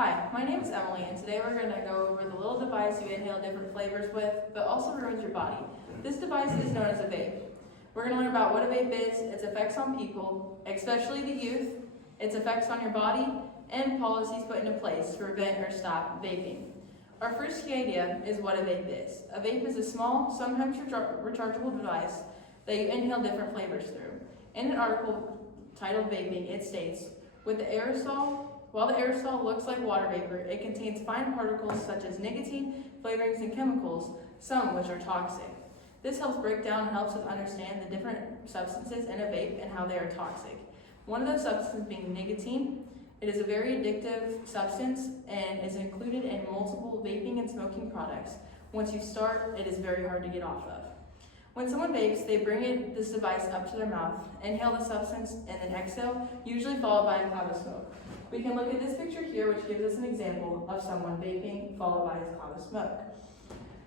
Hi, my name is Emily, and today we're going to go over the little device you inhale different flavors with, but also ruins your body. This device is known as a vape. We're going to learn about what a vape is, its effects on people, especially the youth, its effects on your body, and policies put into place to prevent or stop vaping. Our first key idea is what a vape is. A vape is a small, sometimes rechargeable device that you inhale different flavors through. In an article titled Vaping, it states, while the aerosol looks like water vapor, it contains fine particles such as nicotine, flavorings, and chemicals, some which are toxic. This helps break down and helps us understand the different substances in a vape and how they are toxic. One of those substances being nicotine. It is a very addictive substance and is included in multiple vaping and smoking products. Once you start, it is very hard to get off of. When someone vapes, they bring this device up to their mouth, inhale the substance, and then exhale, usually followed by a cloud of smoke. We can look at this picture here, which gives us an example of someone vaping followed by a cloud of smoke.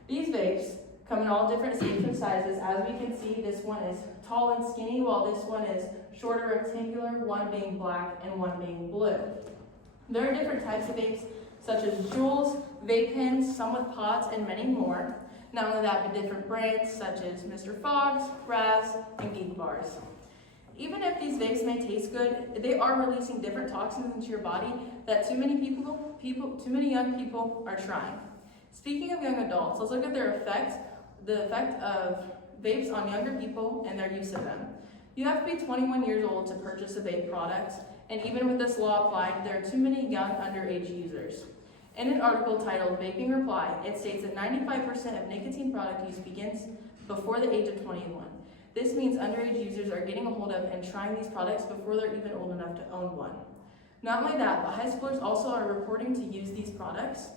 These vapes come in all different shapes and sizes. As we can see, this one is tall and skinny, while this one is shorter, rectangular, one being black and one being blue. There are different types of vapes, such as Juuls, vape pens, some with pods, and many more. Not only that, but different brands such as Mr. Fogg's, Raz, and Geek Bars. Even if these vapes may taste good, they are releasing different toxins into your body that too many young people are trying. Speaking of young adults, let's look at the effect of vapes on younger people and their use of them. You have to be 21 years old to purchase a vape product, and even with this law applied, there are too many young underage users. In an article titled Vaping Reply, it states that 95% of nicotine product use begins before the age of 21. This means underage users are getting a hold of and trying these products before they're even old enough to own one. Not only that, but high schoolers also are reporting to use these products.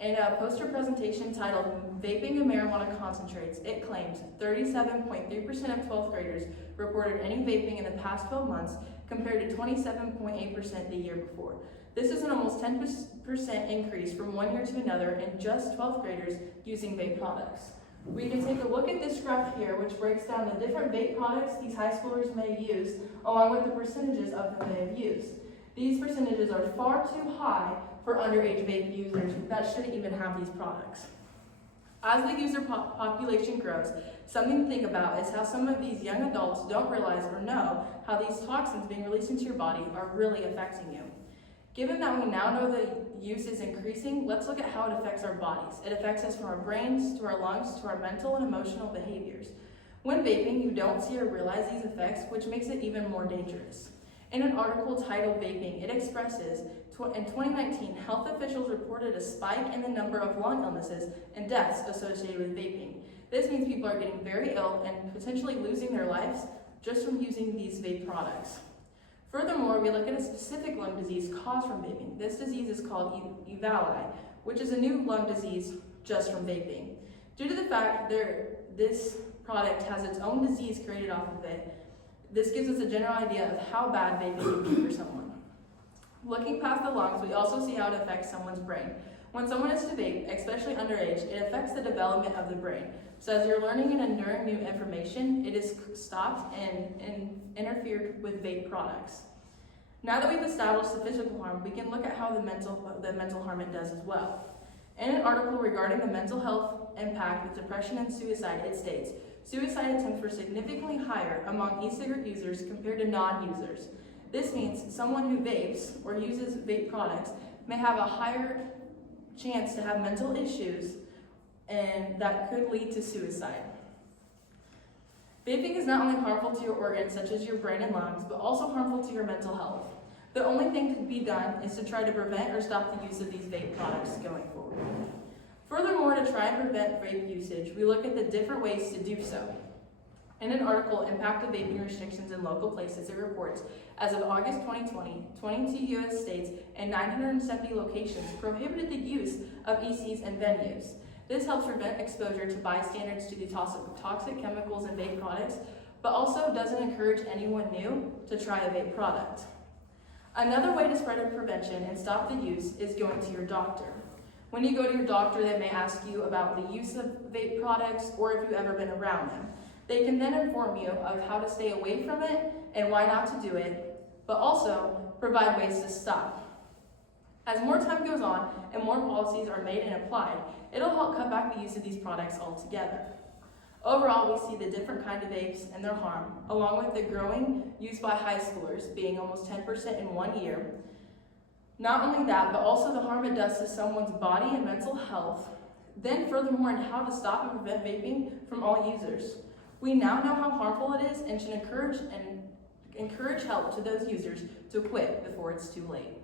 In a poster presentation titled Vaping and Marijuana Concentrates, it claims 37.3% of 12th graders reported any vaping in the past 12 months compared to 27.8% the year before. This is an almost 10% increase from one year to another in just 12th graders using vape products. We can take a look at this graph here, which breaks down the different vape products these high schoolers may use, along with the percentages of them they have used. These percentages are far too high for underage vape users that shouldn't even have these products. As the user population grows, something to think about is how some of these young adults don't realize or know how these toxins being released into your body are really affecting you. Given that we now know the use is increasing, let's look at how it affects our bodies. It affects us from our brains, to our lungs, to our mental and emotional behaviors. When vaping, you don't see or realize these effects, which makes it even more dangerous. In an article titled Vaping, it expresses, in 2019, health officials reported a spike in the number of lung illnesses and deaths associated with vaping. This means people are getting very ill and potentially losing their lives just from using these vape products. Furthermore, we look at a specific lung disease caused from vaping. This disease is called EVALI, which is a new lung disease just from vaping. Due to the fact this product has its own disease created off of it, this gives us a general idea of how bad vaping can be for someone. Looking past the lungs, we also see how it affects someone's brain. When someone is to vape, especially underage, it affects the development of the brain. So as you're learning and enduring new information, it is stopped and interfered with vape products. Now that we've established the physical harm, we can look at how the mental harm it does as well. In an article regarding the mental health impact with depression and suicide, it states, suicide attempts were significantly higher among e-cigarette users compared to non-users. This means someone who vapes or uses vape products may have a higher chance to have mental issues and that could lead to suicide. Vaping is not only harmful to your organs such as your brain and lungs, but also harmful to your mental health. The only thing to be done is to try to prevent or stop the use of these vape products going forward. Furthermore, to try and prevent vape usage, we look at the different ways to do so. In an article, Impact of Vaping Restrictions in Local Places, it reports, as of August 2020, 22 U.S. states and 970 locations prohibited the use of ECs and venues. This helps prevent exposure to bystanders to the toxic chemicals in vape products, but also doesn't encourage anyone new to try a vape product. Another way to spread prevention and stop the use is going to your doctor. When you go to your doctor, they may ask you about the use of vape products or if you've ever been around them. They can then inform you of how to stay away from it and why not to do it, but also provide ways to stop. As more time goes on and more policies are made and applied, it'll help cut back the use of these products altogether. Overall, we see the different kind of vapes and their harm, along with the growing use by high schoolers being almost 10% in 1 year. Not only that, but also the harm it does to someone's body and mental health. Then furthermore, in how to stop and prevent vaping from all users. We now know how harmful it is and should encourage help to those users to quit before it's too late.